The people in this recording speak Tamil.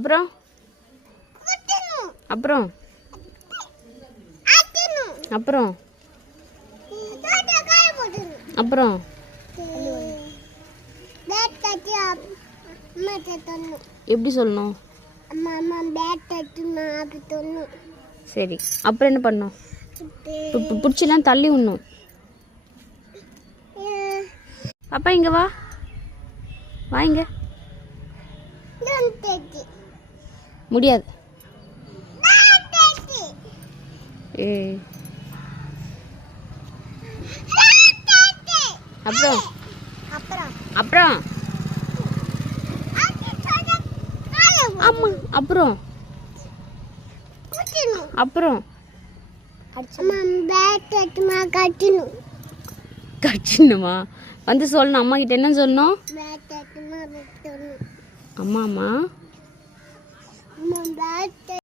அப்புறம் அப்புறம் அப்புறம் அப்புறம் எப்படி சொல்லணும்? சரி, அப்புறம் என்ன பண்ணும்? பிடிச்சலாம் தள்ளி விடணும். பாப்பா இங்க வா, வா இங்க. முடியாது. அப்புறம் அப்புறம் ஆமா அப்புறம் அப்புறம் கட்டணுமா? வந்து சொல்லணும். அம்மா கிட்ட என்ன சொல்லணும்? அம்மா அம்மா